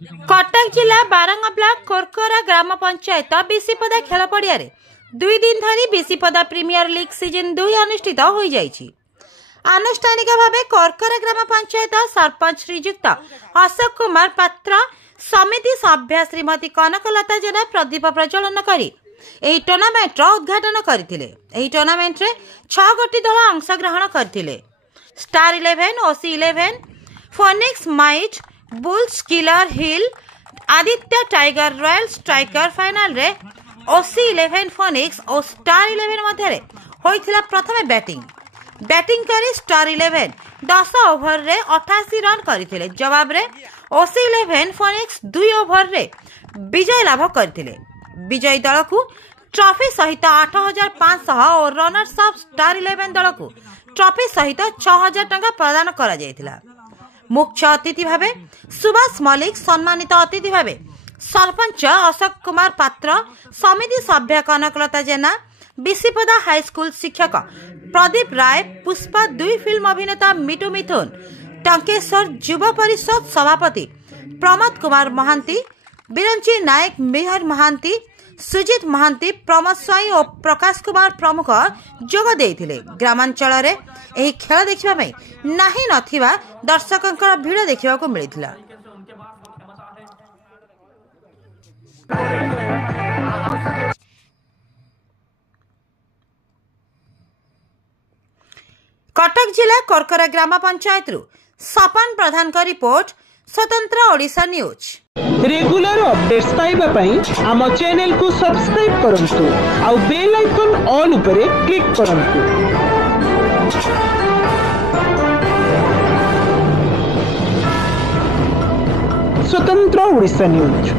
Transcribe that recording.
कटक जिला बारंग ब्लॉक कोरकोरा ग्राम पंचायत बिसीपदा खेल पड़िया 2 दिन धरी बिसीपदा प्रीमियर लीग सीजन 2 अनुष्ठित हो जाइछि। आनुष्ठानिक भावे कोरकोरा ग्राम पंचायत सरपंच श्रीजुक्त अशोक कुमार पात्र समिति सभ्या श्रीमती कनकलता जेना प्रदीप प्रज्वलन करी एही टूर्नामेंट उद्घाटन करथिले। एही टूर्नामेंट रे 6 गोटी दल अंशग्रहण करथिले। Star 11, OC 11, phoenix might, bulls killer hill, Aditya tiger royal striker final रे ओसी 11 फोनिक्स और स्टार 11 मध्य होइथिला प्रथमे बैटिंग करी स्टार 11 10 ओवर रे 88 रन करथिले। जवाब रे ओसी 11 फोनिक्स 2 ओवर रे विजय लाभ करथिले। विजयी दल को ट्रॉफी सहित 8500 और रनर्स अप स्टार 11 दल को ट्रॉफी सहित 6000 टंका प्रदान करा जायतिला। मुख्य अतिथि भावे सुभाष मलिक, सम्मानित अतिथि भावे सरपंच अशोक कुमार पात्र, समिति सभ्य कनकलता जेना, बिसीपदा हाईस्कूल शिक्षक प्रदीप राय, पुष्पा 2 फिल्म अभिनेता मिटू मिथुन, टंकेश्वर युवा परिषद सभापति प्रमोद कुमार महांती, बिरंची नायक, मेहर महांती, सुजित महांती, प्रमोद स्वाई और प्रकाश कुमार प्रमुख जोग देइथिले। ग्रामांचल रे एही खेल देखिबा पई नाही नथिबा दर्शकंकर भीड़ देखिबा को मिलिथिला। कटक जिला कोरकोरा ग्राम पंचायत रु सपन प्रधान का रिपोर्ट, स्वतंत्र ओडिशा न्यूज। रेगुलर अपडेट्स पाइबा पई आम चैनल को सब्सक्राइब करंतु आ बेल आइकन ऑल उपरे क्लिक करंतु। स्वतंत्र ओडिशा न्यूज।